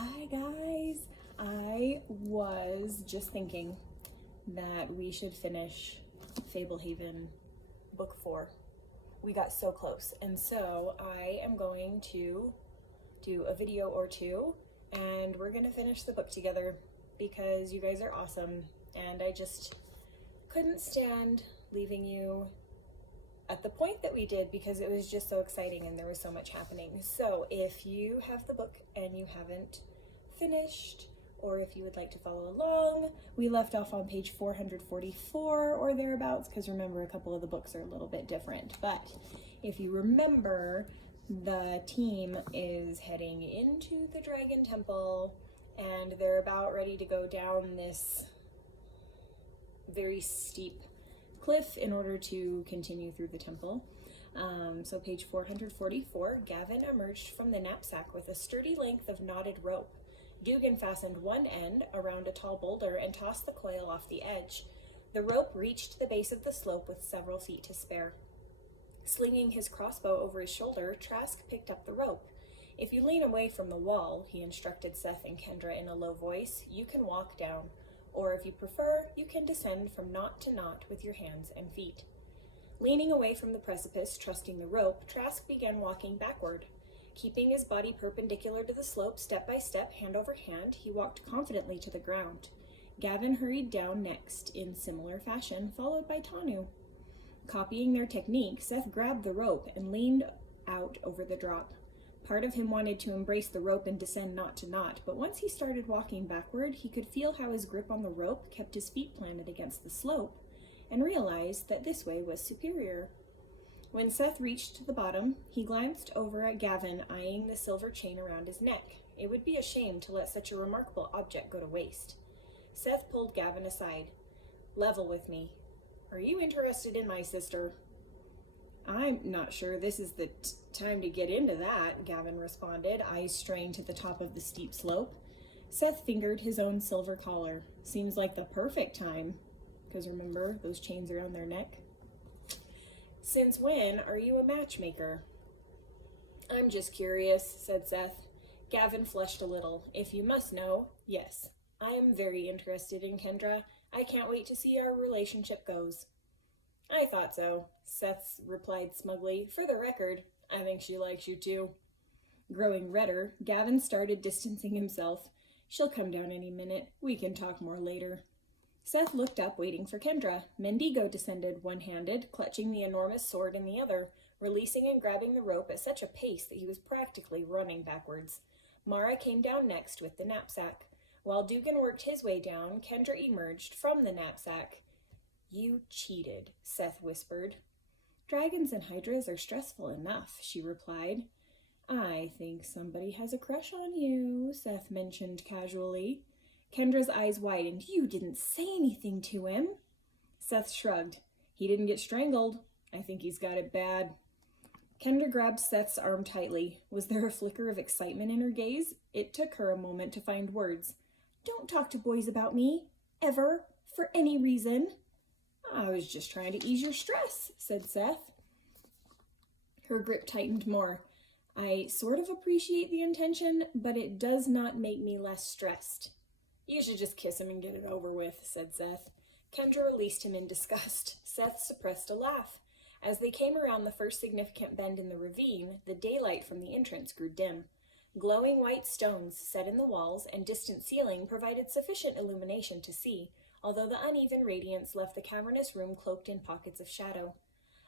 Hi guys! I was just thinking that we should finish Fablehaven book 4. We got so close, and so I am going to do a video or two and we're gonna finish the book together because you guys are awesome and I just couldn't stand leaving you at the point that we did because it was just so exciting and there was so much happening. So if you have the book and you haven't finished, or if you would like to follow along, we left off on page 444 or thereabouts, because remember, a couple of the books are a little bit different. But if you remember, the team is heading into the Dragon Temple and they're about ready to go down this very steep cliff in order to continue through the temple. So page 444, Gavin emerged from the knapsack with a sturdy length of knotted rope. Dugan fastened one end around a tall boulder and tossed the coil off the edge. The rope reached the base of the slope with several feet to spare. Slinging his crossbow over his shoulder, Trask picked up the rope. "If you lean away from the wall," he instructed Seth and Kendra in a low voice, "you can walk down. Or if you prefer, you can descend from knot to knot with your hands and feet." Leaning away from the precipice, trusting the rope, Trask began walking backward. Keeping his body perpendicular to the slope step by step, hand over hand, he walked confidently to the ground. Gavin hurried down next, in similar fashion, followed by Tanu. Copying their technique, Seth grabbed the rope and leaned out over the drop. Part of him wanted to embrace the rope and descend knot to knot, but once he started walking backward, he could feel how his grip on the rope kept his feet planted against the slope, and realized that this way was superior. When Seth reached the bottom, he glanced over at Gavin, eyeing the silver chain around his neck. It would be a shame to let such a remarkable object go to waste. Seth pulled Gavin aside. "Level with me. Are you interested in my sister?" "I'm not sure this is the time to get into that," Gavin responded, eyes strained to the top of the steep slope. Seth fingered his own silver collar. "Seems like the perfect time." Because remember, those chains around their neck. "Since when are you a matchmaker?" "I'm just curious," said Seth. Gavin flushed a little. "If you must know, yes. I am very interested in Kendra. I can't wait to see our relationship goes." "I thought so," Seth replied smugly. "For the record, I think she likes you too." Growing redder, Gavin started distancing himself. "She'll come down any minute. We can talk more later." Seth looked up, waiting for Kendra. Mendigo descended one-handed, clutching the enormous sword in the other, releasing and grabbing the rope at such a pace that he was practically running backwards. Mara came down next with the knapsack. While Dugan worked his way down, Kendra emerged from the knapsack. "You cheated," Seth whispered. "Dragons and hydras are stressful enough," she replied. "I think somebody has a crush on you," Seth mentioned casually. Kendra's eyes widened. "You didn't say anything to him." Seth shrugged. "He didn't get strangled. I think he's got it bad." Kendra grabbed Seth's arm tightly. Was there a flicker of excitement in her gaze? It took her a moment to find words. "Don't talk to boys about me. Ever. For any reason." "I was just trying to ease your stress," said Seth. Her grip tightened more. "I sort of appreciate the intention, but it does not make me less stressed." "You should just kiss him and get it over with," said Seth. Kendra released him in disgust. Seth suppressed a laugh. As they came around the first significant bend in the ravine, the daylight from the entrance grew dim. Glowing white stones set in the walls and distant ceiling provided sufficient illumination to see, although the uneven radiance left the cavernous room cloaked in pockets of shadow.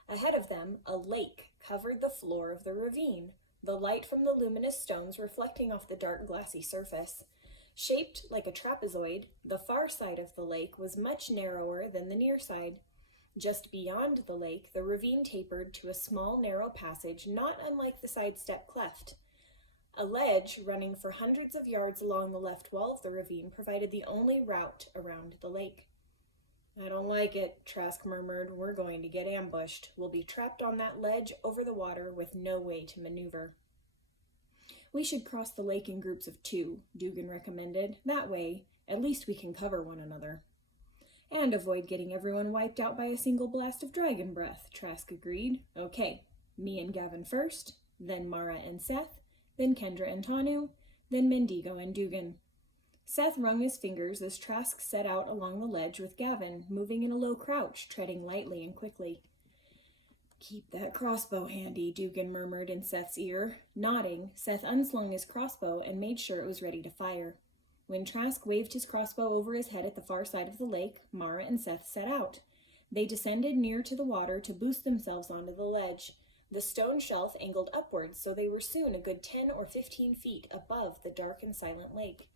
Ahead of them, a lake covered the floor of the ravine, the light from the luminous stones reflecting off the dark glassy surface. Shaped like a trapezoid, the far side of the lake was much narrower than the near side. Just beyond the lake, the ravine tapered to a small, narrow passage not unlike the sidestep cleft. A ledge running for hundreds of yards along the left wall of the ravine provided the only route around the lake. "I don't like it," Trask murmured. "We're going to get ambushed. We'll be trapped on that ledge over the water with no way to maneuver." "We should cross the lake in groups of 2, Dugan recommended. "That way, at least we can cover one another." "And avoid getting everyone wiped out by a single blast of dragon breath," Trask agreed. "Okay, me and Gavin first, then Mara and Seth, then Kendra and Tanu, then Mendigo and Dugan. Seth wrung his fingers as Trask set out along the ledge with Gavin, moving in a low crouch, treading lightly and quickly. "Keep that crossbow handy," Dugan murmured in Seth's ear. Nodding, Seth unslung his crossbow and made sure it was ready to fire. When Trask waved his crossbow over his head at the far side of the lake, Mara and Seth set out. They descended near to the water to boost themselves onto the ledge. The stone shelf angled upwards, so they were soon a good 10 or 15 feet above the dark and silent lake.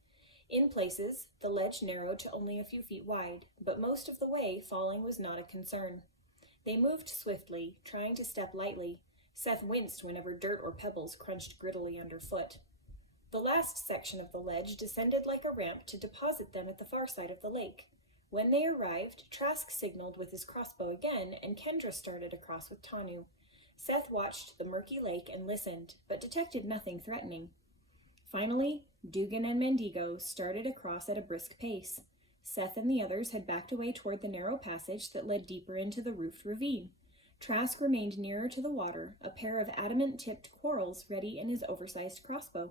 In places, the ledge narrowed to only a few feet wide, but most of the way, falling was not a concern. They moved swiftly, trying to step lightly. Seth winced whenever dirt or pebbles crunched grittily underfoot. The last section of the ledge descended like a ramp to deposit them at the far side of the lake. When they arrived, Trask signaled with his crossbow again, and Kendra started across with Tanu. Seth watched the murky lake and listened, but detected nothing threatening. Finally, Dugan and Mendigo started across at a brisk pace. Seth and the others had backed away toward the narrow passage that led deeper into the roofed ravine. Trask remained nearer to the water, a pair of adamant-tipped quarrels ready in his oversized crossbow.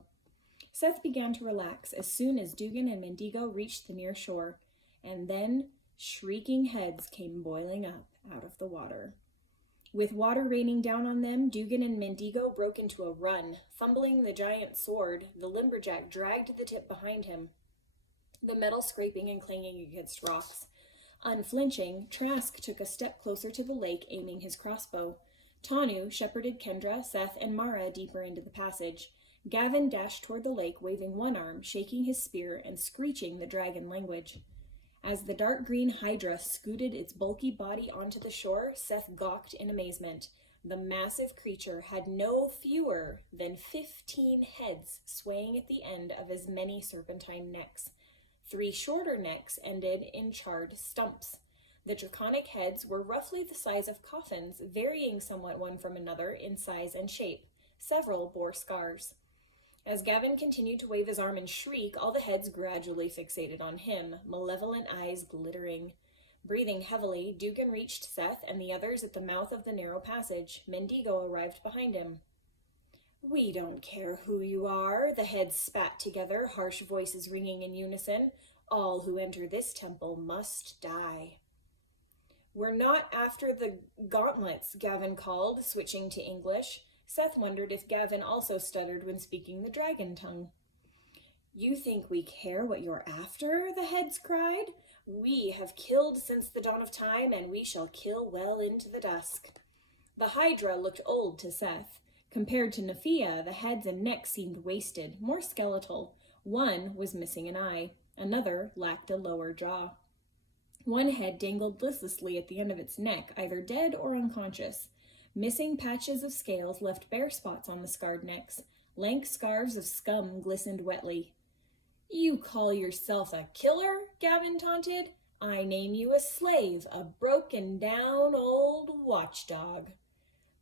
Seth began to relax as soon as Dugan and Mendigo reached the near shore, and then shrieking heads came boiling up out of the water. With water raining down on them, Dugan and Mendigo broke into a run. Fumbling the giant sword, the lumberjack dragged the tip behind him, the metal scraping and clanging against rocks. Unflinching, Trask took a step closer to the lake, aiming his crossbow. Tanu shepherded Kendra, Seth, and Mara deeper into the passage. Gavin dashed toward the lake, waving one arm, shaking his spear, and screeching the dragon language. As the dark green hydra scooted its bulky body onto the shore, Seth gawked in amazement. The massive creature had no fewer than 15 heads swaying at the end of as many serpentine necks. 3 shorter necks ended in charred stumps. The draconic heads were roughly the size of coffins, varying somewhat one from another in size and shape. Several bore scars. As Gavin continued to wave his arm and shriek, all the heads gradually fixated on him, malevolent eyes glittering. Breathing heavily, Dugan reached Seth and the others at the mouth of the narrow passage. Mendigo arrived behind him. "We don't care who you are," the heads spat together, harsh voices ringing in unison. "All who enter this temple must die." "We're not after the gauntlets," Gavin called, switching to English. Seth wondered if Gavin also stuttered when speaking the dragon tongue. "You think we care what you're after?" the heads cried. "We have killed since the dawn of time, and we shall kill well into the dusk." The hydra looked old to Seth. Compared to Nephia, the heads and necks seemed wasted, more skeletal. One was missing an eye. Another lacked a lower jaw. One head dangled listlessly at the end of its neck, either dead or unconscious. Missing patches of scales left bare spots on the scarred necks. Lank scarves of scum glistened wetly. "You call yourself a killer?" Gavin taunted. "I name you a slave, a broken-down old watchdog."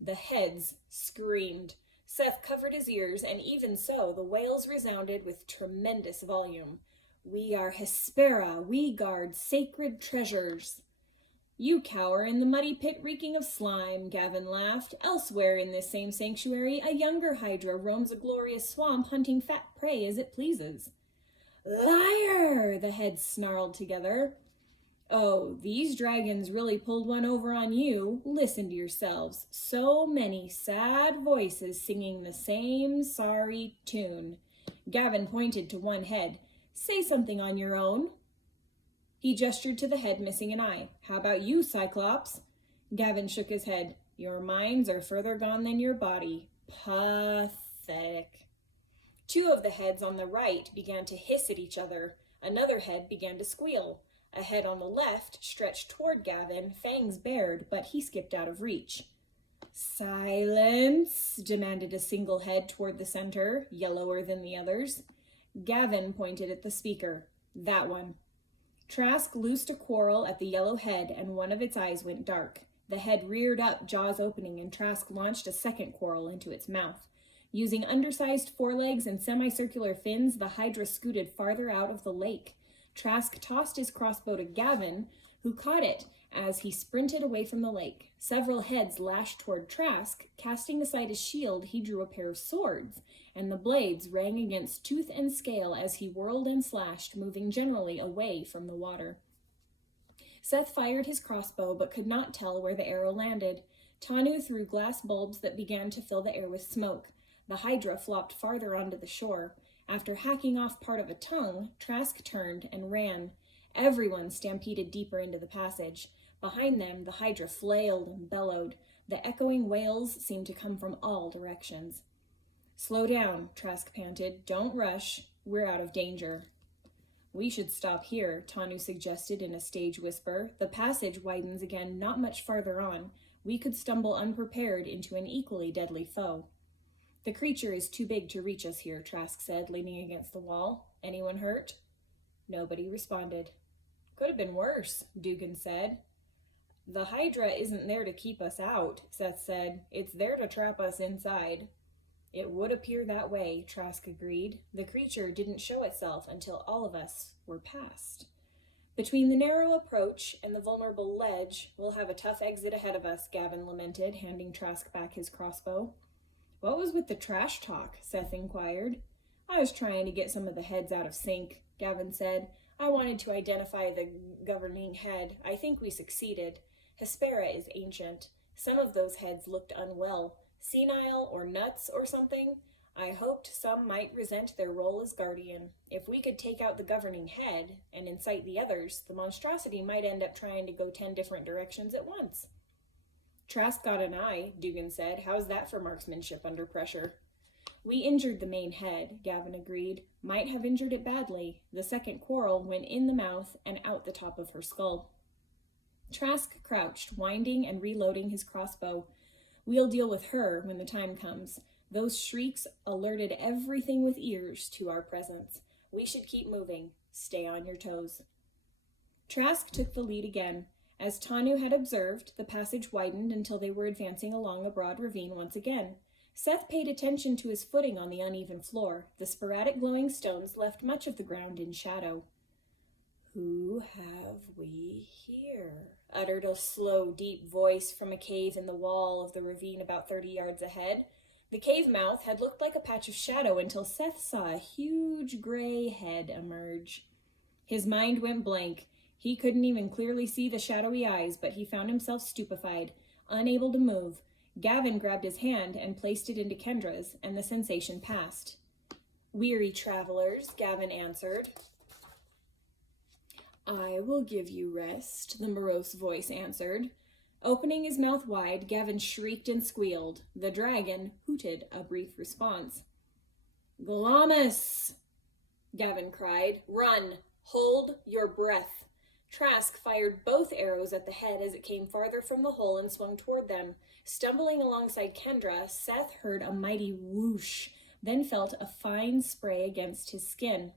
The heads screamed. Seth covered his ears, and even so, the wails resounded with tremendous volume. "We are Hespera. We guard sacred treasures." "You cower in the muddy pit reeking of slime," Gavin laughed. "Elsewhere in this same sanctuary, a younger hydra roams a glorious swamp, hunting fat prey as it pleases." "Liar!" the heads snarled together. "Oh, these dragons really pulled one over on you. Listen to yourselves. So many sad voices singing the same sorry tune." Gavin pointed to one head. "Say something on your own." He gestured to the head missing an eye. "How about you, Cyclops?" Gavin shook his head. "Your minds are further gone than your body. Pathetic." 2 of the heads on the right began to hiss at each other. Another head began to squeal. A head on the left stretched toward Gavin, fangs bared, but he skipped out of reach. "Silence," demanded a single head toward the center, yellower than the others. Gavin pointed at the speaker. "That one." Trask loosed a quarrel at the yellow head, and one of its eyes went dark. The head reared up, jaws opening, and Trask launched a second quarrel into its mouth. Using undersized forelegs and semicircular fins, the hydra scooted farther out of the lake. Trask tossed his crossbow to Gavin, who caught it as he sprinted away from the lake. Several heads lashed toward Trask. Casting aside his shield, he drew a pair of swords, and the blades rang against tooth and scale as he whirled and slashed, moving generally away from the water. Seth fired his crossbow, but could not tell where the arrow landed. Tanu threw glass bulbs that began to fill the air with smoke. The Hydra flopped farther onto the shore. After hacking off part of a tongue, Trask turned and ran. Everyone stampeded deeper into the passage. Behind them, the Hydra flailed and bellowed. The echoing wails seemed to come from all directions. "Slow down," Trask panted. "Don't rush. We're out of danger." "We should stop here," Tanu suggested in a stage whisper. "The passage widens again not much farther on. We could stumble unprepared into an equally deadly foe." "The creature is too big to reach us here," Trask said, leaning against the wall. "Anyone hurt?" Nobody responded. "Could have been worse," Dugan said. "The Hydra isn't there to keep us out," Seth said. "It's there to trap us inside." "It would appear that way," Trask agreed. "The creature didn't show itself until all of us were past. Between the narrow approach and the vulnerable ledge, we'll have a tough exit ahead of us," Gavin lamented, handing Trask back his crossbow. "What was with the trash talk?" Seth inquired. "I was trying to get some of the heads out of sync," Gavin said. "I wanted to identify the governing head. I think we succeeded. Hespera is ancient. Some of those heads looked unwell, senile or nuts or something. I hoped some might resent their role as guardian. If we could take out the governing head and incite the others, the monstrosity might end up trying to go 10 different directions at once." "Trask got an eye," Dugan said. "How's that for marksmanship under pressure?" "We injured the main head," Gavin agreed. "Might have injured it badly. The second quarrel went in the mouth and out the top of her skull." Trask crouched, winding and reloading his crossbow. "We'll deal with her when the time comes. Those shrieks alerted everything with ears to our presence. We should keep moving. Stay on your toes." Trask took the lead again. As Tanu had observed, the passage widened until they were advancing along a broad ravine once again. Seth paid attention to his footing on the uneven floor. The sporadic glowing stones left much of the ground in shadow. "Who have we here?" uttered a slow, deep voice from a cave in the wall of the ravine about 30 yards ahead. The cave mouth had looked like a patch of shadow until Seth saw a huge gray head emerge. His mind went blank. He couldn't even clearly see the shadowy eyes, but he found himself stupefied, unable to move. Gavin grabbed his hand and placed it into Kendra's, and the sensation passed. "Weary travelers," Gavin answered. "I will give you rest," the morose voice answered. Opening his mouth wide, Gavin shrieked and squealed. The dragon hooted a brief response. "Glamis!" Gavin cried. "Run! Hold your breath!" Trask fired both arrows at the head as it came farther from the hole and swung toward them. Stumbling alongside Kendra, Seth heard a mighty whoosh, then felt a fine spray against his skin.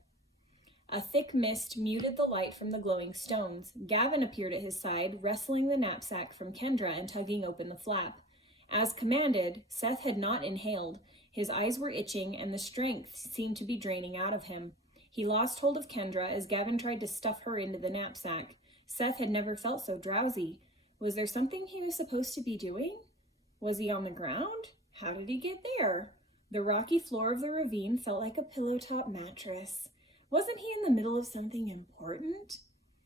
A thick mist muted the light from the glowing stones. Gavin appeared at his side, wrestling the knapsack from Kendra and tugging open the flap. As commanded, Seth had not inhaled. His eyes were itching, and the strength seemed to be draining out of him. He lost hold of Kendra as Gavin tried to stuff her into the knapsack. Seth had never felt so drowsy. Was there something he was supposed to be doing? Was he on the ground? How did he get there? The rocky floor of the ravine felt like a pillow-top mattress. Wasn't he in the middle of something important?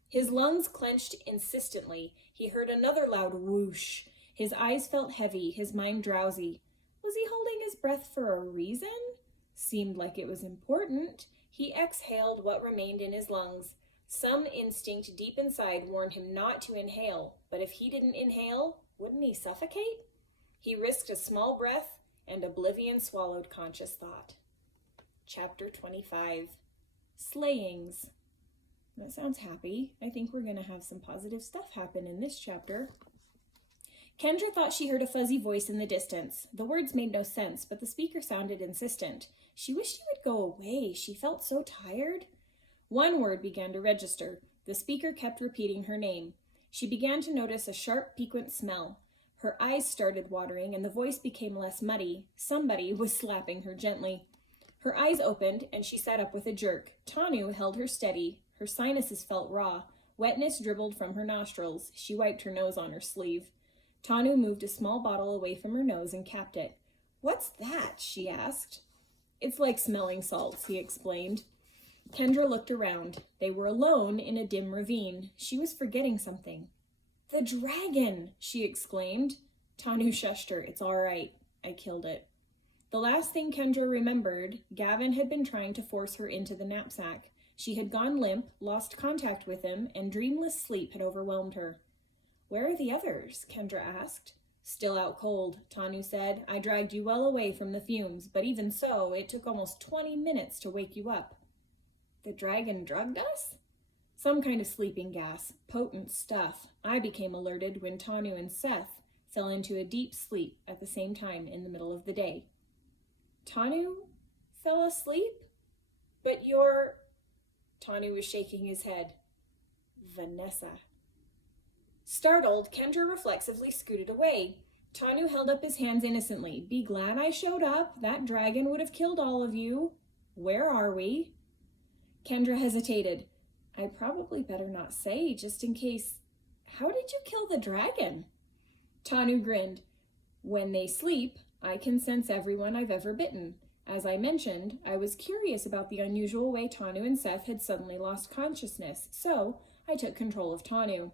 His lungs clenched insistently. He heard another loud whoosh. His eyes felt heavy, his mind drowsy. Was he holding his breath for a reason? Seemed like it was important. He exhaled what remained in his lungs. Some instinct deep inside warned him not to inhale, but if he didn't inhale, wouldn't he suffocate? He risked a small breath, and oblivion swallowed conscious thought. Chapter 25. Slayings. That sounds happy. I think we're going to have some positive stuff happen in this chapter. Kendra thought she heard a fuzzy voice in the distance. The words made no sense, but the speaker sounded insistent. She wished he would go away. She felt so tired. One word began to register. The speaker kept repeating her name. She began to notice a sharp, piquant smell. Her eyes started watering, and the voice became less muddy. Somebody was slapping her gently. Her eyes opened, and she sat up with a jerk. Tanu held her steady. Her sinuses felt raw. Wetness dribbled from her nostrils. She wiped her nose on her sleeve. Tanu moved a small bottle away from her nose and capped it. "What's that?" she asked. "It's like smelling salts," he explained. Kendra looked around. They were alone in a dim ravine. She was forgetting something. "The dragon!" she exclaimed. Tanu shushed her. "It's all right. I killed it." The last thing Kendra remembered, Gavin had been trying to force her into the knapsack. She had gone limp, lost contact with him, and dreamless sleep had overwhelmed her. "Where are the others?" Kendra asked. "Still out cold," Tanu said. "I dragged you well away from the fumes, but even so, it took almost 20 minutes to wake you up." "The dragon drugged us?" "Some kind of sleeping gas. Potent stuff. I became alerted when Tanu and Seth fell into a deep sleep at the same time in the middle of the day." "Tanu fell asleep? But you're..." Tanu was shaking his head. "Vanessa." Startled, Kendra reflexively scooted away. Tanu held up his hands innocently. "Be glad I showed up. That dragon would have killed all of you. Where are we?" Kendra hesitated. "I probably better not say, just in case. How did you kill the dragon?" Tanu grinned. "When they sleep, I can sense everyone I've ever bitten. As I mentioned, I was curious about the unusual way Tanu and Seth had suddenly lost consciousness, so I took control of Tanu,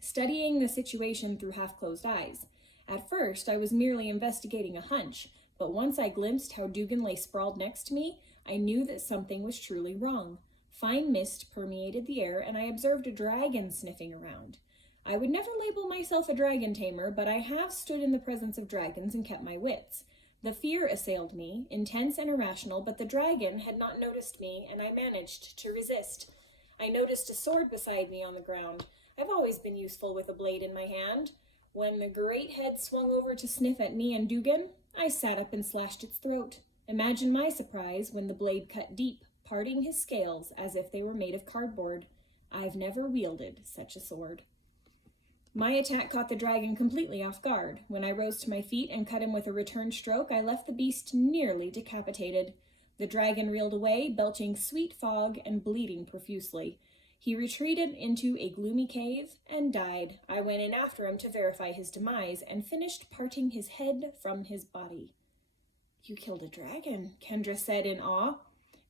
studying the situation through half-closed eyes. At first, I was merely investigating a hunch, but once I glimpsed how Dugan lay sprawled next to me, I knew that something was truly wrong. Fine mist permeated the air, and I observed a dragon sniffing around. I would never label myself a dragon tamer, but I have stood in the presence of dragons and kept my wits. The fear assailed me, intense and irrational, but the dragon had not noticed me, and I managed to resist. I noticed a sword beside me on the ground. I've always been useful with a blade in my hand. When the great head swung over to sniff at me and Dugan, I sat up and slashed its throat. Imagine my surprise when the blade cut deep, parting his scales as if they were made of cardboard. I've never wielded such a sword. My attack caught the dragon completely off guard. When I rose to my feet and cut him with a return stroke, I left the beast nearly decapitated. The dragon reeled away, belching sweet fog and bleeding profusely. He retreated into a gloomy cave and died. I went in after him to verify his demise and finished parting his head from his body. "You killed a dragon," Kendra said in awe.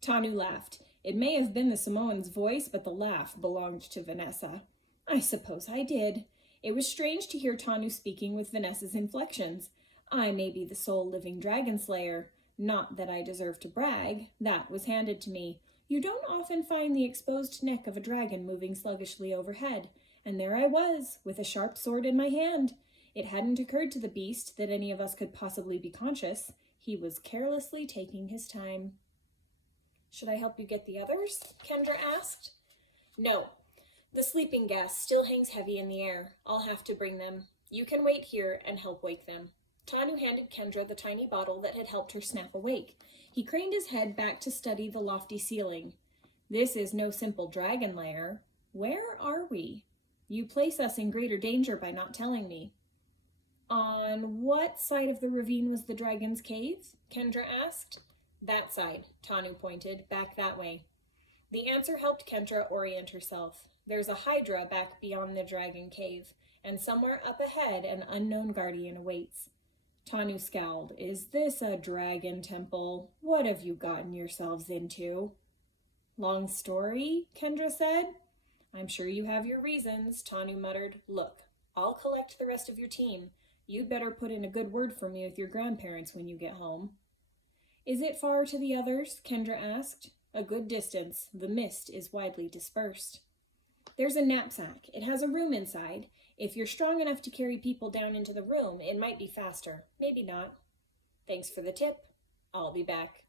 Tanu laughed. It may have been the Samoan's voice, but the laugh belonged to Vanessa. "I suppose I did." It was strange to hear Tanu speaking with Vanessa's inflections. "I may be the sole living dragon slayer. Not that I deserve to brag. That was handed to me. You don't often find the exposed neck of a dragon moving sluggishly overhead. And there I was, with a sharp sword in my hand. It hadn't occurred to the beast that any of us could possibly be conscious. He was carelessly taking his time." "Should I help you get the others?" Kendra asked. "No. The sleeping gas still hangs heavy in the air. I'll have to bring them. You can wait here and help wake them." Tanu handed Kendra the tiny bottle that had helped her snap awake. He craned his head back to study the lofty ceiling. "This is no simple dragon lair. Where are we? You place us in greater danger by not telling me." "On what side of the ravine was the dragon's cave?" Kendra asked. "That side," Tanu pointed, "back that way." The answer helped Kendra orient herself. There's a hydra back beyond the dragon cave, and somewhere up ahead an unknown guardian awaits. Tanu scowled. "Is this a dragon temple? What have you gotten yourselves into?" "Long story," Kendra said. "I'm sure you have your reasons," Tanu muttered. "Look, I'll collect the rest of your team. You'd better put in a good word for me with your grandparents when you get home." "Is it far to the others?" Kendra asked. "A good distance. The mist is widely dispersed." "There's a knapsack. It has a room inside. If you're strong enough to carry people down into the room, it might be faster. Maybe not." "Thanks for the tip. I'll be back."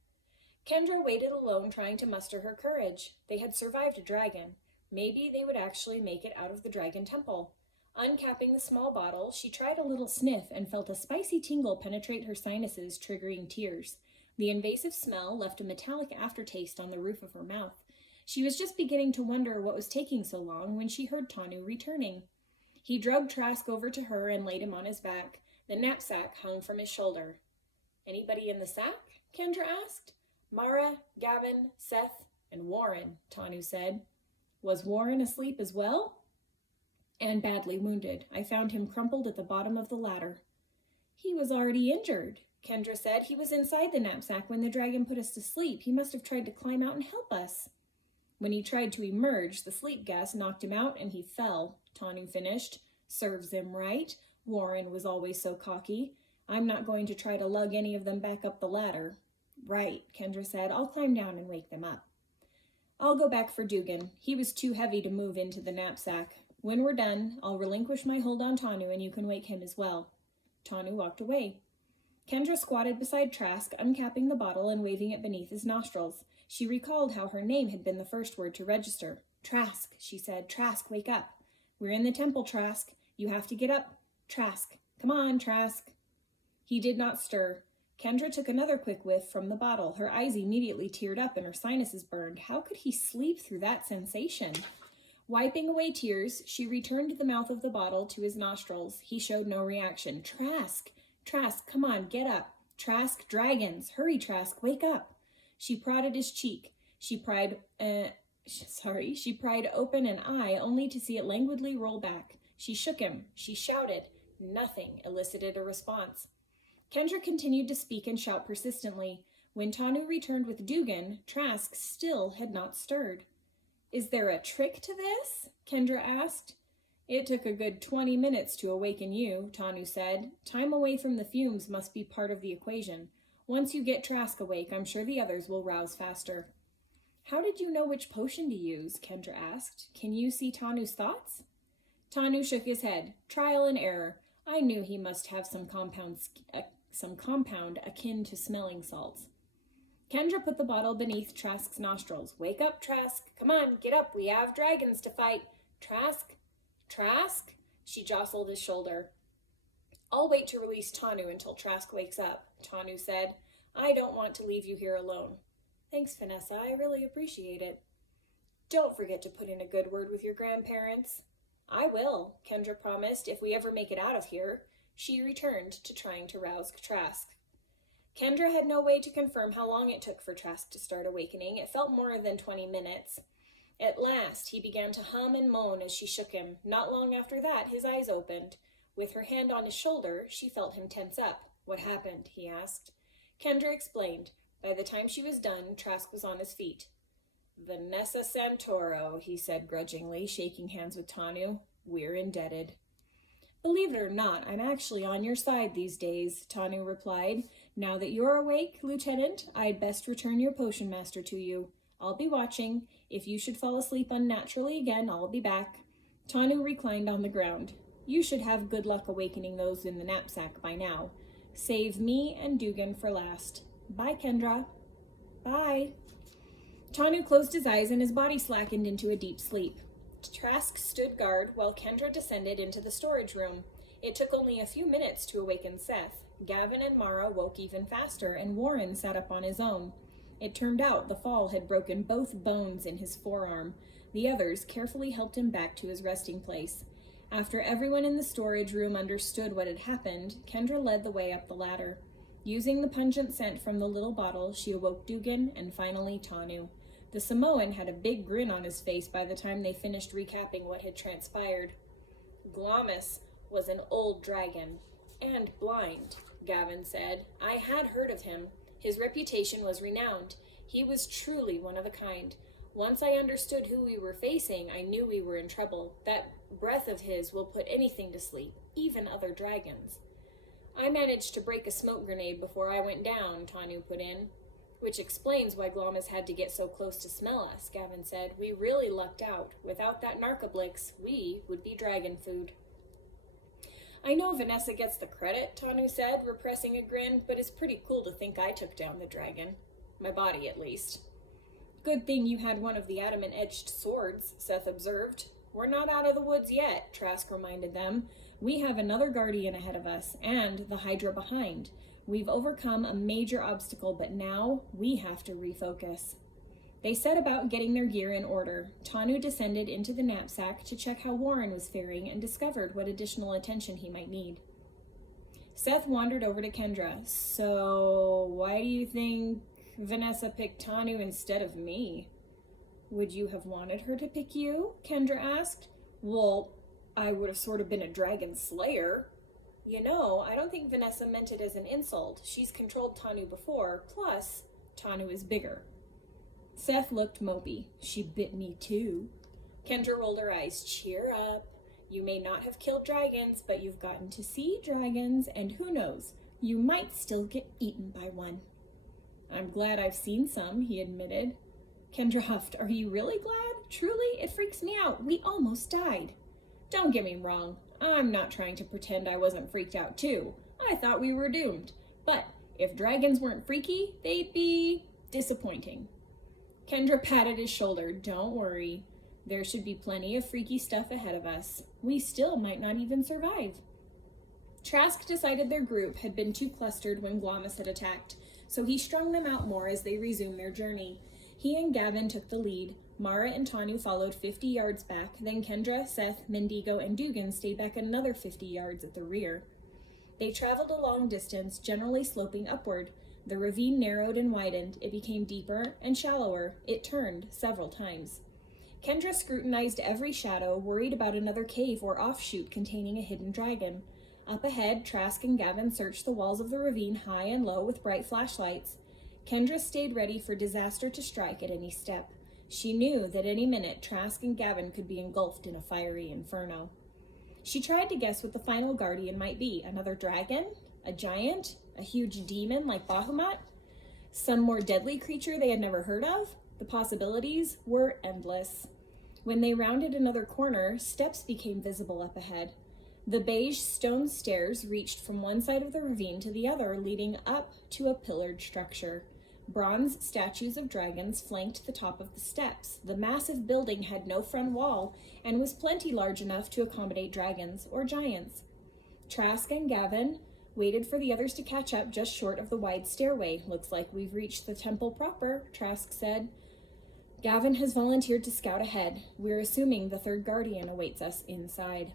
Kendra waited alone, trying to muster her courage. They had survived a dragon. Maybe they would actually make it out of the dragon temple. Uncapping the small bottle, she tried a little sniff and felt a spicy tingle penetrate her sinuses, triggering tears. The invasive smell left a metallic aftertaste on the roof of her mouth. She was just beginning to wonder what was taking so long when she heard Tanu returning. He dragged Trask over to her and laid him on his back. The knapsack hung from his shoulder. "Anybody in the sack?" Kendra asked. "Mara, Gavin, Seth, and Warren," Tanu said. Was Warren asleep as well? And badly wounded. I found him crumpled at the bottom of the ladder. He was already injured, Kendra said. He was inside the knapsack when the dragon put us to sleep. He must have tried to climb out and help us. When he tried to emerge, the sleep gas knocked him out and he fell, Tanu finished. Serves him right. Warren was always so cocky. I'm not going to try to lug any of them back up the ladder. Right, Kendra said. I'll climb down and wake them up. I'll go back for Dugan. He was too heavy to move into the knapsack. When we're done, I'll relinquish my hold on Tanu and you can wake him as well. Tanu walked away. Kendra squatted beside Trask, uncapping the bottle and waving it beneath his nostrils. She recalled how her name had been the first word to register. Trask, she said. Trask, wake up. We're in the temple, Trask. You have to get up. Trask. Come on, Trask. He did not stir. Kendra took another quick whiff from the bottle. Her eyes immediately teared up and her sinuses burned. How could he sleep through that sensation? Wiping away tears, she returned the mouth of the bottle to his nostrils. He showed no reaction. Trask! Trask, come on, get up. Trask, dragons. Hurry, Trask, wake up. She prodded his cheek. She pried open an eye only to see it languidly roll back. She shook him. She shouted. Nothing elicited a response. Kendra continued to speak and shout persistently. When Tanu returned with Dugan, Trask still had not stirred. Is there a trick to this? Kendra asked. It took a good 20 minutes to awaken you, Tanu said. Time away from the fumes must be part of the equation. Once you get Trask awake, I'm sure the others will rouse faster. How did you know which potion to use? Kendra asked. Can you see Tanu's thoughts? Tanu shook his head. Trial and error. I knew he must have some compound akin to smelling salts. Kendra put the bottle beneath Trask's nostrils. Wake up, Trask. Come on, get up. We have dragons to fight. Trask? Trask? She jostled his shoulder. I'll wait to release Tanu until Trask wakes up, Tanu said. I don't want to leave you here alone. Thanks, Vanessa. I really appreciate it. Don't forget to put in a good word with your grandparents. I will, Kendra promised, if we ever make it out of here. She returned to trying to rouse Trask. Kendra had no way to confirm how long it took for Trask to start awakening. It felt more than 20 minutes. At last, he began to hum and moan as she shook him. Not long after that, his eyes opened. With her hand on his shoulder, she felt him tense up. What happened? He asked. Kendra explained. By the time she was done, Trask was on his feet. Vanessa Santoro, he said grudgingly, shaking hands with Tanu. We're indebted. Believe it or not, I'm actually on your side these days, Tanu replied. Now that you're awake, Lieutenant, I'd best return your potion master to you. I'll be watching. If you should fall asleep unnaturally again, I'll be back. Tanu reclined on the ground. You should have good luck awakening those in the knapsack by now. Save me and Dugan for last. Bye, Kendra. Bye. Tanu closed his eyes and his body slackened into a deep sleep. Trask stood guard while Kendra descended into the storage room. It took only a few minutes to awaken Seth. Gavin and Mara woke even faster, and Warren sat up on his own. It turned out the fall had broken both bones in his forearm. The others carefully helped him back to his resting place. After everyone in the storage room understood what had happened, Kendra led the way up the ladder. Using the pungent scent from the little bottle, she awoke Dugan and finally Tanu. The Samoan had a big grin on his face by the time they finished recapping what had transpired. Glamis was an old dragon, and blind, Gavin said. I had heard of him. His reputation was renowned. He was truly one of a kind. Once I understood who we were facing, I knew we were in trouble. That breath of his will put anything to sleep, even other dragons. I managed to break a smoke grenade before I went down, Tanu put in. Which explains why Glamis had to get so close to smell us, Gavin said. We really lucked out. Without that narcoblix, we would be dragon food. I know Vanessa gets the credit, Tanu said, repressing a grin, but it's pretty cool to think I took down the dragon. My body, at least. Good thing you had one of the adamant-edged swords, Seth observed. We're not out of the woods yet, Trask reminded them. We have another guardian ahead of us, and the Hydra behind. We've overcome a major obstacle, but now we have to refocus. They set about getting their gear in order. Tanu descended into the knapsack to check how Warren was faring and discovered what additional attention he might need. Seth wandered over to Kendra. So, why do you think Vanessa picked Tanu instead of me? Would you have wanted her to pick you? Kendra asked. Well, I would have sort of been a dragon slayer. You know, I don't think Vanessa meant it as an insult. She's controlled Tanu before, plus Tanu is bigger. Seth looked mopey. She bit me too. Kendra rolled her eyes. Cheer up. You may not have killed dragons, but you've gotten to see dragons, and who knows, you might still get eaten by one. I'm glad I've seen some, he admitted. Kendra huffed. Are you really glad? Truly, it freaks me out. We almost died. Don't get me wrong. I'm not trying to pretend I wasn't freaked out too. I thought we were doomed. But if dragons weren't freaky, they'd be disappointing. Kendra patted his shoulder. Don't worry. There should be plenty of freaky stuff ahead of us. We still might not even survive. Trask decided their group had been too clustered when Glamis had attacked, so he strung them out more as they resumed their journey. He and Gavin took the lead. Mara and Tanu followed 50 yards back, then Kendra, Seth, Mendigo, and Dugan stayed back another 50 yards at the rear. They traveled a long distance, generally sloping upward. The ravine narrowed and widened. It became deeper and shallower. It turned several times. Kendra scrutinized every shadow, worried about another cave or offshoot containing a hidden dragon. Up ahead, Trask and Gavin searched the walls of the ravine high and low with bright flashlights. Kendra stayed ready for disaster to strike at any step. She knew that any minute Trask and Gavin could be engulfed in a fiery inferno. She tried to guess what the final guardian might be. Another dragon? A giant? A huge demon like Bahamut? Some more deadly creature they had never heard of? The possibilities were endless. When they rounded another corner, steps became visible up ahead. The beige stone stairs reached from one side of the ravine to the other, leading up to a pillared structure. Bronze statues of dragons flanked the top of the steps. The massive building had no front wall and was plenty large enough to accommodate dragons or giants. Trask and Gavin waited for the others to catch up just short of the wide stairway. Looks like we've reached the temple proper, Trask said. Gavin has volunteered to scout ahead. We're assuming the third guardian awaits us inside.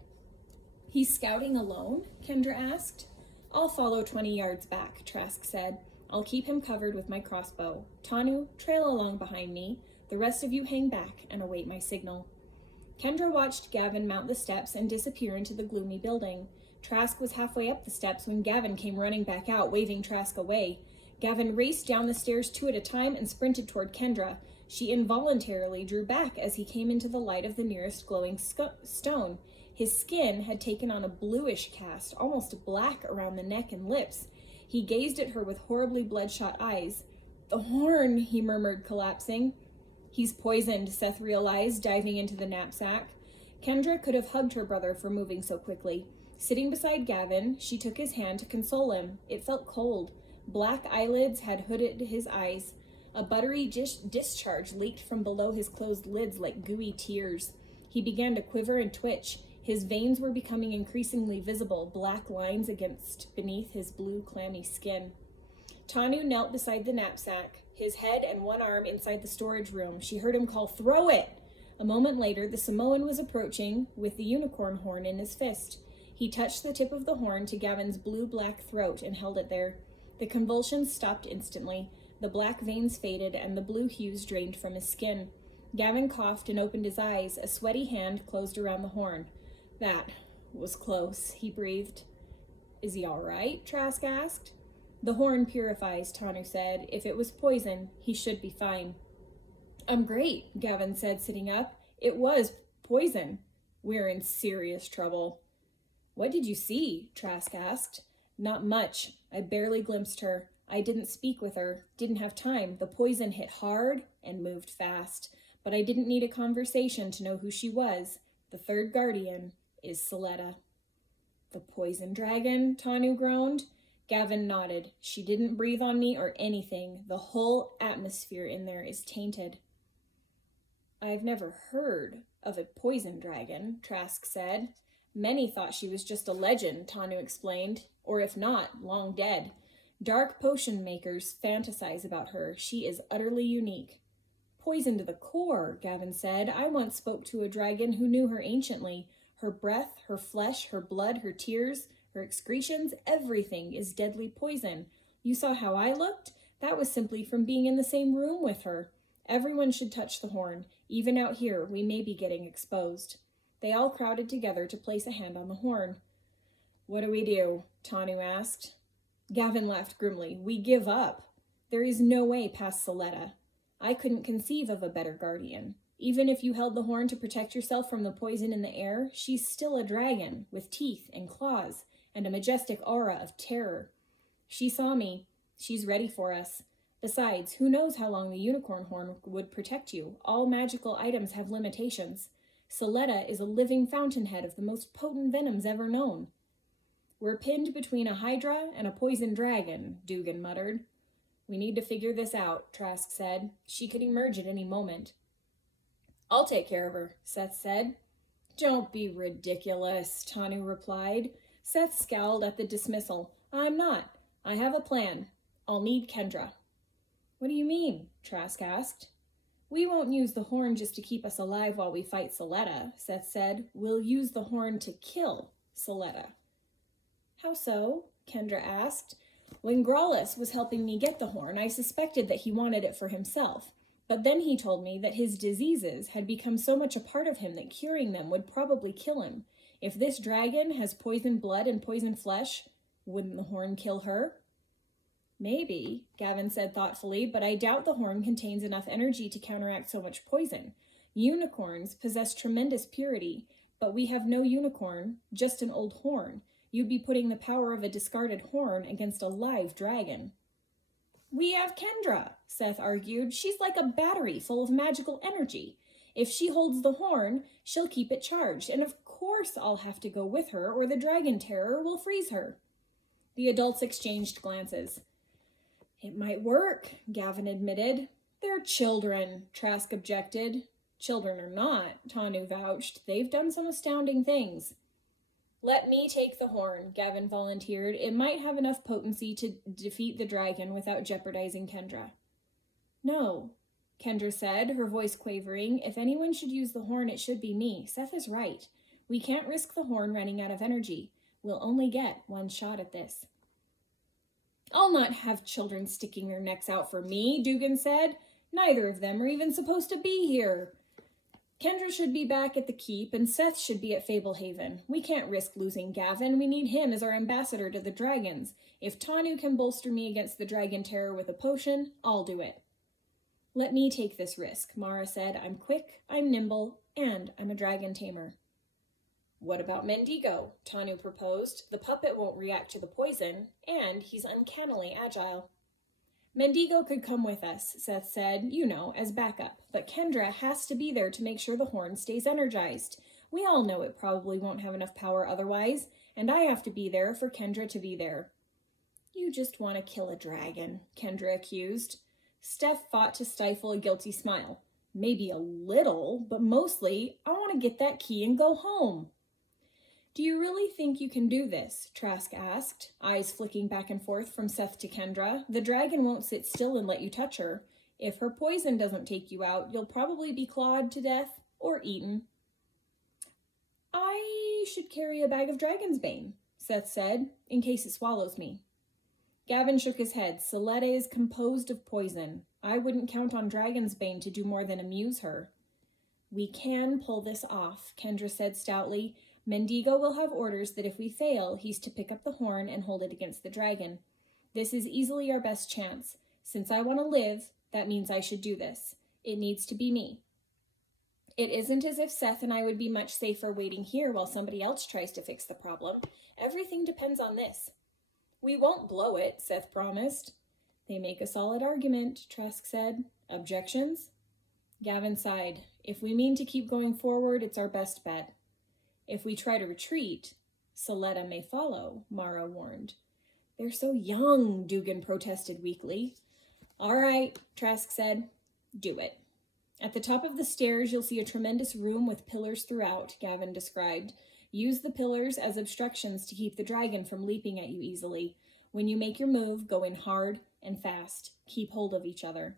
He's scouting alone? Kendra asked. I'll follow 20 yards back, Trask said. I'll keep him covered with my crossbow. Tanu, trail along behind me. The rest of you hang back and await my signal. Kendra watched Gavin mount the steps and disappear into the gloomy building. Trask was halfway up the steps when Gavin came running back out, waving Trask away. Gavin raced down the stairs two at a time and sprinted toward Kendra. She involuntarily drew back as he came into the light of the nearest glowing stone. His skin had taken on a bluish cast, almost black around the neck and lips. He gazed at her with horribly bloodshot eyes. The horn, he murmured, collapsing. He's poisoned, Seth realized, diving into the knapsack. Kendra could have hugged her brother for moving so quickly. Sitting beside Gavin, she took his hand to console him. It felt cold. Black eyelids had hooded his eyes. A buttery discharge leaked from below his closed lids like gooey tears. He began to quiver and twitch. His veins were becoming increasingly visible, black lines beneath his blue, clammy skin. Tanu knelt beside the knapsack, his head and one arm inside the storage room. She heard him call, "Throw it!" A moment later, the Samoan was approaching with the unicorn horn in his fist. He touched the tip of the horn to Gavin's blue-black throat and held it there. The convulsions stopped instantly. The black veins faded and the blue hues drained from his skin. Gavin coughed and opened his eyes. A sweaty hand closed around the horn. That was close, he breathed. Is he all right? Trask asked. The horn purifies, Tanu said. If it was poison, he should be fine. I'm great, Gavin said, sitting up. It was poison. We're in serious trouble. What did you see? Trask asked. Not much. I barely glimpsed her. I didn't speak with her. Didn't have time. The poison hit hard and moved fast. But I didn't need a conversation to know who she was. The third guardian is Soletta. The poison dragon? Tanu groaned. Gavin nodded. She didn't breathe on me or anything. The whole atmosphere in there is tainted. I've never heard of a poison dragon, Trask said. Many thought she was just a legend, Tanu explained, or if not, long dead. Dark potion makers fantasize about her. She is utterly unique. Poison to the core, Gavin said. I once spoke to a dragon who knew her anciently. Her breath, her flesh, her blood, her tears, her excretions, everything is deadly poison. You saw how I looked? That was simply from being in the same room with her. Everyone should touch the horn. Even out here, we may be getting exposed. They all crowded together to place a hand on the horn. What do we do? Tanu asked. Gavin laughed grimly. We give up. There is no way past Soletta. I couldn't conceive of a better guardian. Even if you held the horn to protect yourself from the poison in the air, she's still a dragon, with teeth and claws, and a majestic aura of terror. She saw me. She's ready for us. Besides, who knows how long the unicorn horn would protect you? All magical items have limitations. Soletta is a living fountainhead of the most potent venoms ever known. We're pinned between a hydra and a poison dragon, Dugan muttered. We need to figure this out, Trask said. She could emerge at any moment. I'll take care of her, Seth said. Don't be ridiculous, Tanu replied. Seth scowled at the dismissal. I'm not. I have a plan. I'll need Kendra. What do you mean? Trask asked. We won't use the horn just to keep us alive while we fight Soletta, Seth said. We'll use the horn to kill Soletta. How so? Kendra asked. When Graulis was helping me get the horn, I suspected that he wanted it for himself. But then he told me that his diseases had become so much a part of him that curing them would probably kill him. If this dragon has poisoned blood and poisoned flesh, wouldn't the horn kill her? Maybe, Gavin said thoughtfully, but I doubt the horn contains enough energy to counteract so much poison. Unicorns possess tremendous purity, but we have no unicorn, just an old horn. You'd be putting the power of a discarded horn against a live dragon. We have Kendra, Seth argued. She's like a battery full of magical energy. If she holds the horn, she'll keep it charged, and of course I'll have to go with her, or the dragon terror will freeze her. The adults exchanged glances. It might work, Gavin admitted. They're children, Trask objected. Children or not, Tanu vouched. They've done some astounding things. Let me take the horn, Gavin volunteered. It might have enough potency to defeat the dragon without jeopardizing Kendra. No, Kendra said, her voice quavering. If anyone should use the horn, it should be me. Seth is right. We can't risk the horn running out of energy. We'll only get one shot at this. I'll not have children sticking their necks out for me, Dugan said. Neither of them are even supposed to be here. Kendra should be back at the keep, and Seth should be at Fablehaven. We can't risk losing Gavin. We need him as our ambassador to the dragons. If Tanu can bolster me against the dragon terror with a potion, I'll do it. Let me take this risk, Mara said. I'm quick, I'm nimble, and I'm a dragon tamer. What about Mendigo? Tanu proposed. The puppet won't react to the poison, and he's uncannily agile. Mendigo could come with us, Seth said, as backup, but Kendra has to be there to make sure the horn stays energized. We all know it probably won't have enough power otherwise, and I have to be there for Kendra to be there. You just want to kill a dragon, Kendra accused. Steph fought to stifle a guilty smile. Maybe a little, but mostly, I want to get that key and go home. Do you really think you can do this? Trask asked, eyes flicking back and forth from Seth to Kendra. The dragon won't sit still and let you touch her. If her poison doesn't take you out, you'll probably be clawed to death or eaten. I should carry a bag of dragon's bane, Seth said, in case it swallows me. Gavin shook his head. Soletta is composed of poison. I wouldn't count on dragon's bane to do more than amuse her. We can pull this off, Kendra said stoutly. Mendigo will have orders that if we fail, he's to pick up the horn and hold it against the dragon. This is easily our best chance. Since I want to live, that means I should do this. It needs to be me. It isn't as if Seth and I would be much safer waiting here while somebody else tries to fix the problem. Everything depends on this. We won't blow it, Seth promised. They make a solid argument, Trask said. Objections? Gavin sighed. If we mean to keep going forward, it's our best bet. If we try to retreat, Soletta may follow, Mara warned. They're so young, Dugan protested weakly. All right, Trask said. Do it. At the top of the stairs, you'll see a tremendous room with pillars throughout, Gavin described. Use the pillars as obstructions to keep the dragon from leaping at you easily. When you make your move, go in hard and fast. Keep hold of each other.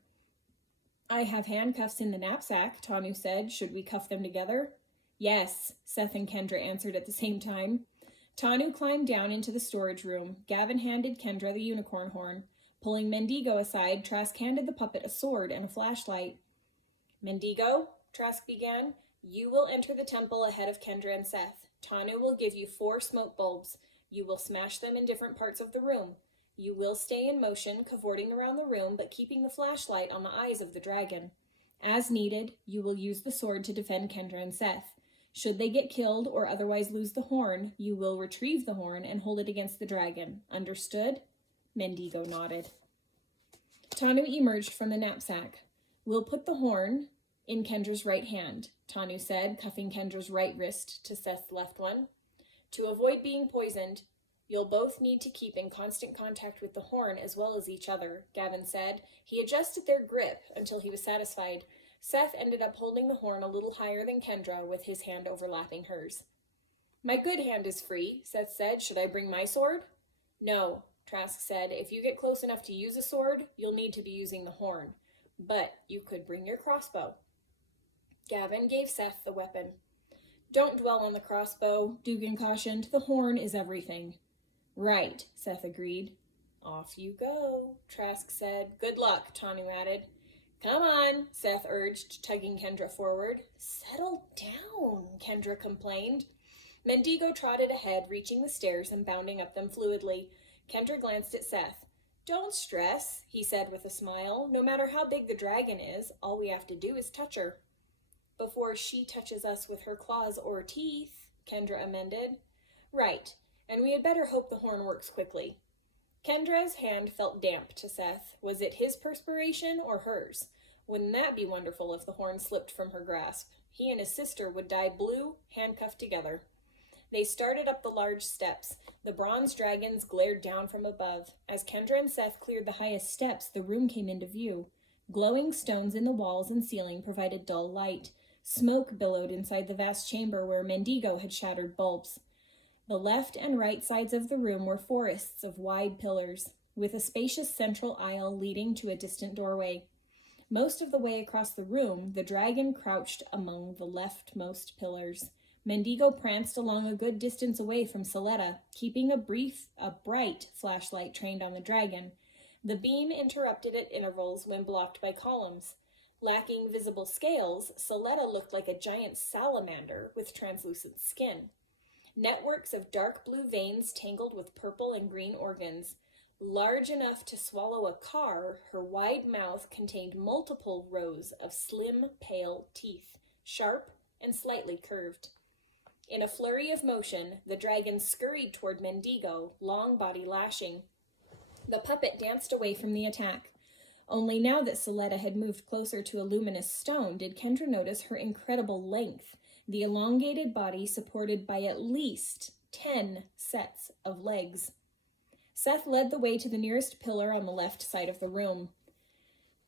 I have handcuffs in the knapsack, Tanu said. Should we cuff them together? Yes, Seth and Kendra answered at the same time. Tanu climbed down into the storage room. Gavin handed Kendra the unicorn horn. Pulling Mendigo aside, Trask handed the puppet a sword and a flashlight. Mendigo, Trask began, you will enter the temple ahead of Kendra and Seth. Tanu will give you 4 smoke bulbs. You will smash them in different parts of the room. You will stay in motion, cavorting around the room, but keeping the flashlight on the eyes of the dragon. As needed, you will use the sword to defend Kendra and Seth. Should they get killed or otherwise lose the horn, you will retrieve the horn and hold it against the dragon. Understood? Mendigo nodded. Tanu emerged from the knapsack. We'll put the horn in Kendra's right hand, Tanu said, cuffing Kendra's right wrist to Seth's left one. To avoid being poisoned, you'll both need to keep in constant contact with the horn as well as each other, Gavin said. He adjusted their grip until he was satisfied. Seth ended up holding the horn a little higher than Kendra with his hand overlapping hers. My good hand is free, Seth said. Should I bring my sword? No, Trask said. If you get close enough to use a sword, you'll need to be using the horn. But you could bring your crossbow. Gavin gave Seth the weapon. Don't dwell on the crossbow, Dugan cautioned. The horn is everything. Right, Seth agreed. Off you go, Trask said. Good luck, Tanu added. Come on, Seth urged, tugging Kendra forward. Settle down, Kendra complained. Mendigo trotted ahead, reaching the stairs and bounding up them fluidly. Kendra glanced at Seth. Don't stress, he said with a smile. No matter how big the dragon is, all we have to do is touch her. Before she touches us with her claws or teeth, Kendra amended. Right, and we had better hope the horn works quickly. Kendra's hand felt damp to Seth. Was it his perspiration or hers? Wouldn't that be wonderful if the horn slipped from her grasp? He and his sister would die blue, handcuffed together. They started up the large steps. The bronze dragons glared down from above. As Kendra and Seth cleared the highest steps, the room came into view. Glowing stones in the walls and ceiling provided dull light. Smoke billowed inside the vast chamber where Mendigo had shattered bulbs. The left and right sides of the room were forests of wide pillars, with a spacious central aisle leading to a distant doorway. Most of the way across the room, the dragon crouched among the leftmost pillars. Mendigo pranced along a good distance away from Soletta, keeping a bright flashlight trained on the dragon. The beam interrupted at intervals when blocked by columns. Lacking visible scales, Soletta looked like a giant salamander with translucent skin. Networks of dark blue veins tangled with purple and green organs. Large enough to swallow a car, her wide mouth contained multiple rows of slim, pale teeth, sharp and slightly curved. In a flurry of motion, the dragon scurried toward Mendigo, long body lashing. The puppet danced away from the attack. Only now that Soletta had moved closer to a luminous stone did Kendra notice her incredible length, the elongated body supported by at least 10 sets of legs. Seth led the way to the nearest pillar on the left side of the room.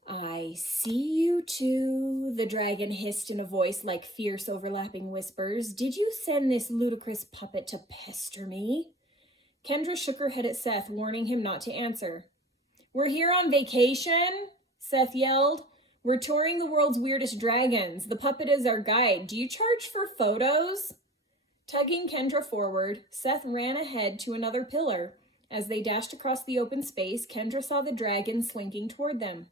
I see you too, the dragon hissed in a voice like fierce overlapping whispers. Did you send this ludicrous puppet to pester me? Kendra shook her head at Seth, warning him not to answer. We're here on vacation, Seth yelled. We're touring the world's weirdest dragons. The puppet is our guide. Do you charge for photos? Tugging Kendra forward, Seth ran ahead to another pillar. As they dashed across the open space, Kendra saw the dragon slinking toward them.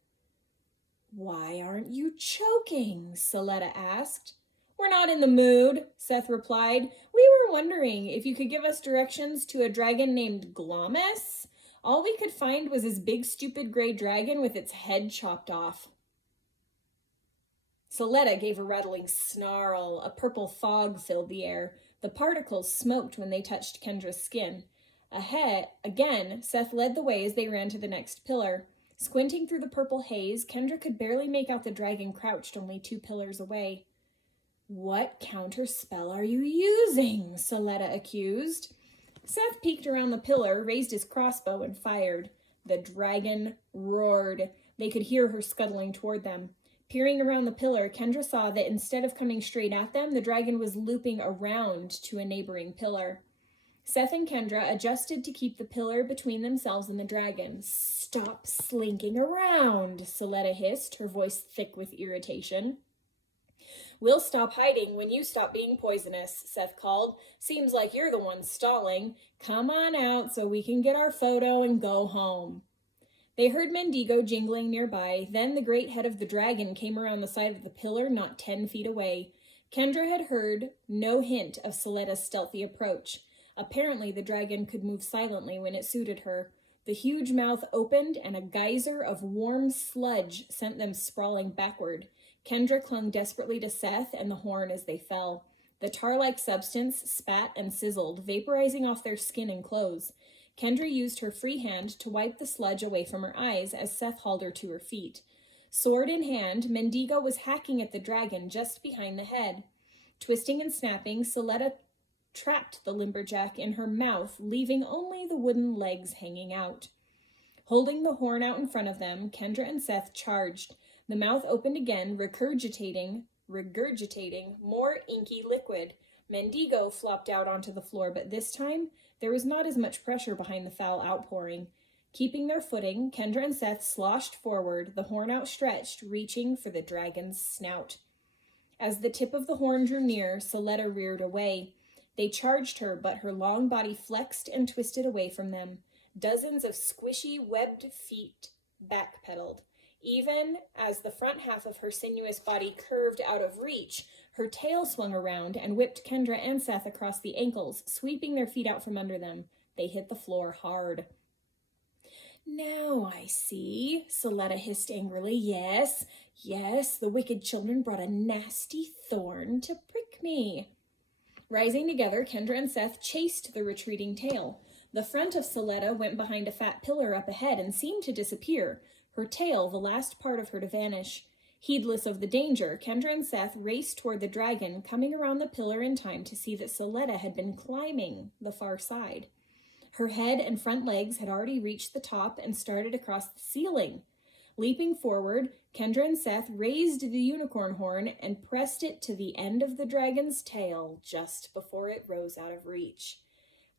Why aren't you choking? Soletta asked. We're not in the mood, Seth replied. We were wondering if you could give us directions to a dragon named Glomus. All we could find was this big stupid gray dragon with its head chopped off. Soletta gave a rattling snarl. A purple fog filled the air. The particles smoked when they touched Kendra's skin. Again, Seth led the way as they ran to the next pillar. Squinting through the purple haze, Kendra could barely make out the dragon crouched only 2 pillars away. What counter spell are you using? Soletta accused. Seth peeked around the pillar, raised his crossbow, and fired. The dragon roared. They could hear her scuttling toward them. Peering around the pillar, Kendra saw that instead of coming straight at them, the dragon was looping around to a neighboring pillar. Seth and Kendra adjusted to keep the pillar between themselves and the dragon. Stop slinking around, Soletta hissed, her voice thick with irritation. We'll stop hiding when you stop being poisonous, Seth called. Seems like you're the one stalling. Come on out so we can get our photo and go home. They heard Mendigo jingling nearby. Then the great head of the dragon came around the side of the pillar not 10 feet away. Kendra had heard no hint of Soletta's stealthy approach. Apparently, the dragon could move silently when it suited her. The huge mouth opened, and a geyser of warm sludge sent them sprawling backward. Kendra clung desperately to Seth and the horn as they fell. The tar-like substance spat and sizzled, vaporizing off their skin and clothes. Kendra used her free hand to wipe the sludge away from her eyes as Seth hauled her to her feet. Sword in hand, Mendigo was hacking at the dragon just behind the head. Twisting and snapping, Soletta trapped the lumberjack in her mouth, leaving only the wooden legs hanging out. Holding the horn out in front of them, Kendra and Seth charged. The mouth opened again, regurgitating more inky liquid. Mendigo flopped out onto the floor, but this time there was not as much pressure behind the foul outpouring. Keeping their footing, Kendra and Seth sloshed forward, the horn outstretched, reaching for the dragon's snout. As the tip of the horn drew near, Soletta reared away. They charged her, but her long body flexed and twisted away from them. Dozens of squishy, webbed feet backpedaled. Even as the front half of her sinuous body curved out of reach, her tail swung around and whipped Kendra and Seth across the ankles, sweeping their feet out from under them. They hit the floor hard. "Now I see," Soletta hissed angrily. Yes, the wicked children brought a nasty thorn to prick me." Rising together, Kendra and Seth chased the retreating tail. The front of Soletta went behind a fat pillar up ahead and seemed to disappear, her tail the last part of her to vanish. Heedless of the danger, Kendra and Seth raced toward the dragon, coming around the pillar in time to see that Soletta had been climbing the far side. Her head and front legs had already reached the top and started across the ceiling. Leaping forward, Kendra and Seth raised the unicorn horn and pressed it to the end of the dragon's tail just before it rose out of reach.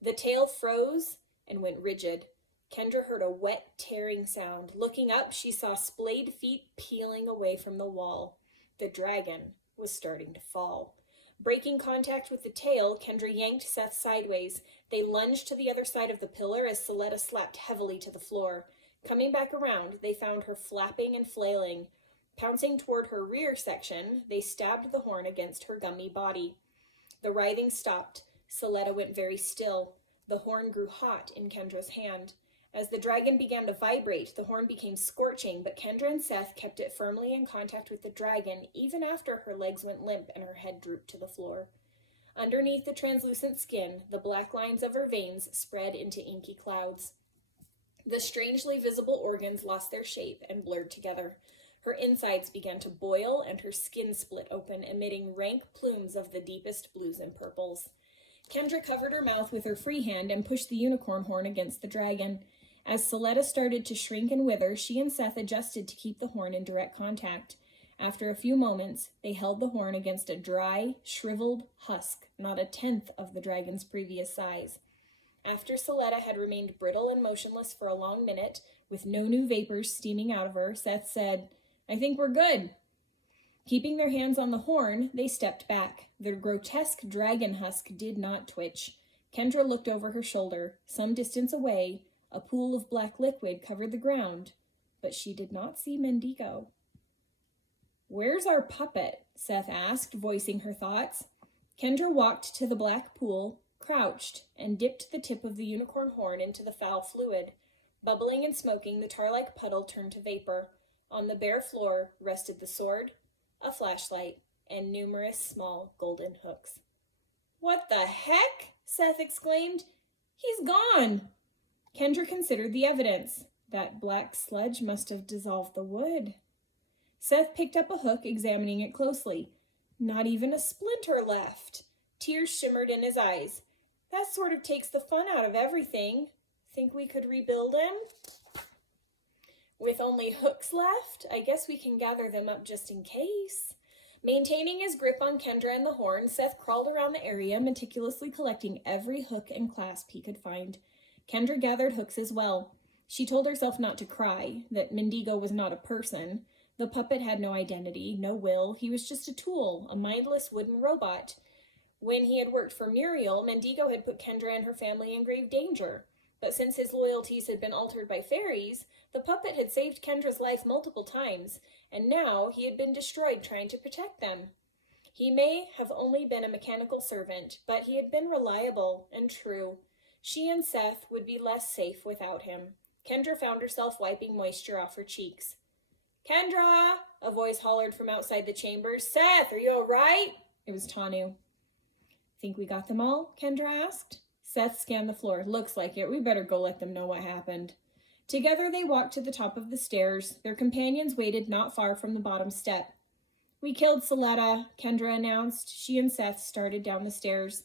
The tail froze and went rigid. Kendra heard a wet, tearing sound. Looking up, she saw splayed feet peeling away from the wall. The dragon was starting to fall. Breaking contact with the tail, Kendra yanked Seth sideways. They lunged to the other side of the pillar as Soletta slapped heavily to the floor. Coming back around, they found her flapping and flailing. Pouncing toward her rear section, they stabbed the horn against her gummy body. The writhing stopped. Soletta went very still. The horn grew hot in Kendra's hand. As the dragon began to vibrate, the horn became scorching, but Kendra and Seth kept it firmly in contact with the dragon, even after her legs went limp and her head drooped to the floor. Underneath the translucent skin, the black lines of her veins spread into inky clouds. The strangely visible organs lost their shape and blurred together. Her insides began to boil, and her skin split open, emitting rank plumes of the deepest blues and purples. Kendra covered her mouth with her free hand and pushed the unicorn horn against the dragon. As Soletta started to shrink and wither, she and Seth adjusted to keep the horn in direct contact. After a few moments, they held the horn against a dry, shriveled husk, not a tenth of the dragon's previous size. After Soletta had remained brittle and motionless for a long minute, with no new vapors steaming out of her, Seth said, "I think we're good." Keeping their hands on the horn, they stepped back. The grotesque dragon husk did not twitch. Kendra looked over her shoulder. Some distance away, a pool of black liquid covered the ground, but she did not see Mendigo. "Where's our puppet?" Seth asked, voicing her thoughts. Kendra walked to the black pool, crouched, and dipped the tip of the unicorn horn into the foul fluid. Bubbling and smoking, the tar-like puddle turned to vapor. On the bare floor rested the sword, a flashlight, and numerous small golden hooks. "What the heck?" Seth exclaimed. "He's gone!" Kendra considered the evidence. That black sludge must have dissolved the wood. Seth picked up a hook, examining it closely. Not even a splinter left. Tears shimmered in his eyes. "That sort of takes the fun out of everything. Think we could rebuild him?" "With only hooks left, I guess we can gather them up just in case." Maintaining his grip on Kendra and the horn, Seth crawled around the area, meticulously collecting every hook and clasp he could find. Kendra gathered hooks as well. She told herself not to cry, that Mendigo was not a person. The puppet had no identity, no will. He was just a tool, a mindless wooden robot. When he had worked for Muriel, Mendigo had put Kendra and her family in grave danger. But since his loyalties had been altered by fairies, the puppet had saved Kendra's life multiple times, and now he had been destroyed trying to protect them. He may have only been a mechanical servant, but he had been reliable and true. She and Seth would be less safe without him. Kendra found herself wiping moisture off her cheeks. "Kendra!" a voice hollered from outside the chamber. "Seth, are you all right?" It was Tanu. "Think we got them all?" Kendra asked. Seth scanned the floor. "Looks like it. We better go let them know what happened." Together they walked to the top of the stairs. Their companions waited not far from the bottom step. "We killed Soletta," Kendra announced. She and Seth started down the stairs.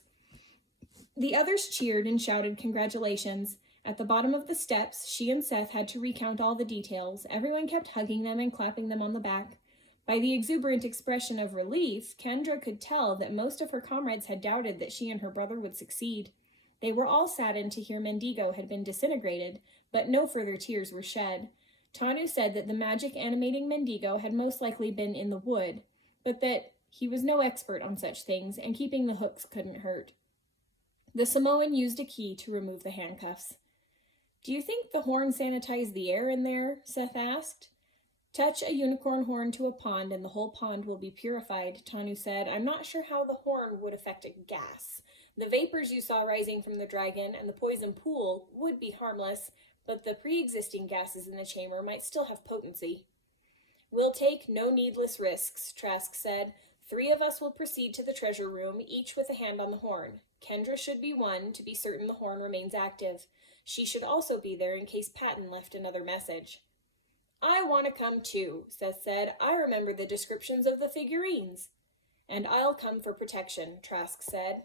The others cheered and shouted congratulations. At the bottom of the steps, she and Seth had to recount all the details. Everyone kept hugging them and clapping them on the back. By the exuberant expression of relief, Kendra could tell that most of her comrades had doubted that she and her brother would succeed. They were all saddened to hear Mendigo had been disintegrated, but no further tears were shed. Tanu said that the magic animating Mendigo had most likely been in the wood, but that he was no expert on such things, and keeping the hooks couldn't hurt. The Samoan used a key to remove the handcuffs. "Do you think the horn sanitized the air in there?" Seth asked. "Touch a unicorn horn to a pond and the whole pond will be purified," Tanu said. "I'm not sure how the horn would affect a gas. The vapors you saw rising from the dragon and the poison pool would be harmless, but the pre-existing gases in the chamber might still have potency." "We'll take no needless risks," Trask said. "3 of us will proceed to the treasure room, each with a hand on the horn. Kendra should be one to be certain the horn remains active. She should also be there in case Patton left another message." "I want to come too," Seth said. "I remember the descriptions of the figurines." "And I'll come for protection," Trask said.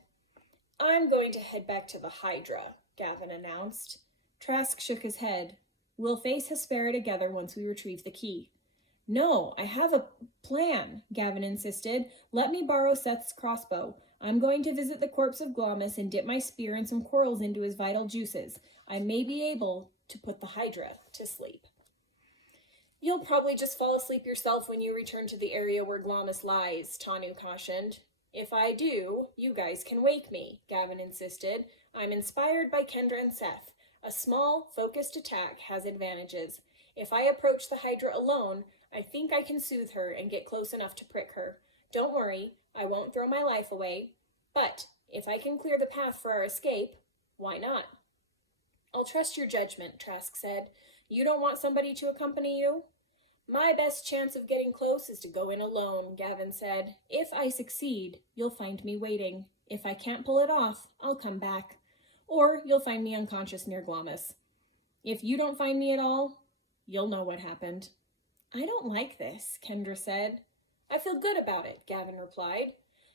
"I'm going to head back to the Hydra," Gavin announced. Trask shook his head. "We'll face Hespera together once we retrieve the key." "No, I have a plan," Gavin insisted. "Let me borrow Seth's crossbow. I'm going to visit the corpse of Glomus and dip my spear and some corals into his vital juices. I may be able to put the Hydra to sleep." "You'll probably just fall asleep yourself when you return to the area where Glomus lies," Tanu cautioned. "If I do, you guys can wake me," Gavin insisted. "I'm inspired by Kendra and Seth. A small, focused attack has advantages. If I approach the Hydra alone, I think I can soothe her and get close enough to prick her. Don't worry, I won't throw my life away. But if I can clear the path for our escape, why not?" "I'll trust your judgment," Trask said. "You don't want somebody to accompany you?" "My best chance of getting close is to go in alone," Gavin said. "If I succeed, you'll find me waiting. If I can't pull it off, I'll come back. Or you'll find me unconscious near Glomus. If you don't find me at all, you'll know what happened." "I don't like this," Kendra said. "I feel good about it," Gavin replied.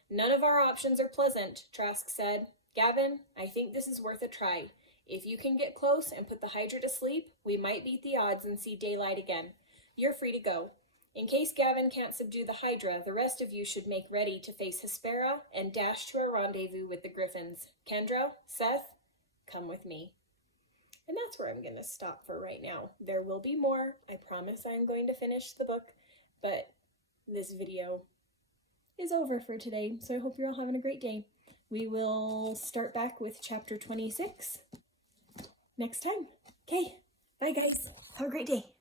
"None of our options are pleasant," Trask said. "Gavin, I think this is worth a try. If you can get close and put the Hydra to sleep, we might beat the odds and see daylight again. You're free to go. In case Gavin can't subdue the Hydra, the rest of you should make ready to face Hespera and dash to our rendezvous with the Griffins. Kendra, Seth, come with me." And that's where I'm going to stop for right now. There will be more. I promise I'm going to finish the book, but this video is over for today, so I hope you're all having a great day. We will start back with chapter 26 next time. Okay, bye guys. Have a great day.